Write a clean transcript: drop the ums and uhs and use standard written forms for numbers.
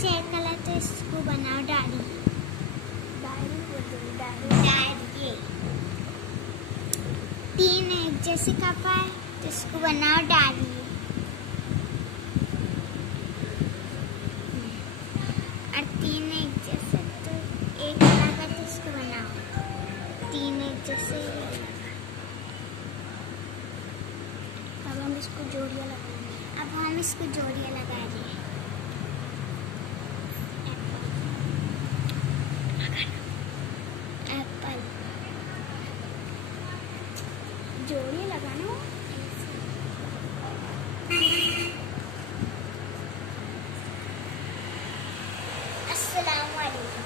से कलर तो इसको बनाओ डायरी। डायरी। 3 एक जैसे कप है तो इसको बनाओ डायरी। और 3 एक जैसे तो एक अलग है तो इसको बनाओ 3 एक जैसे। अब हम इसको जोड़ियाँ लगाएंगे। अब हम इसको जोड़ियाँ लगाएंगे। एप्पल जोड़ियाँ लगाना। अस्सलाम वालेकुम।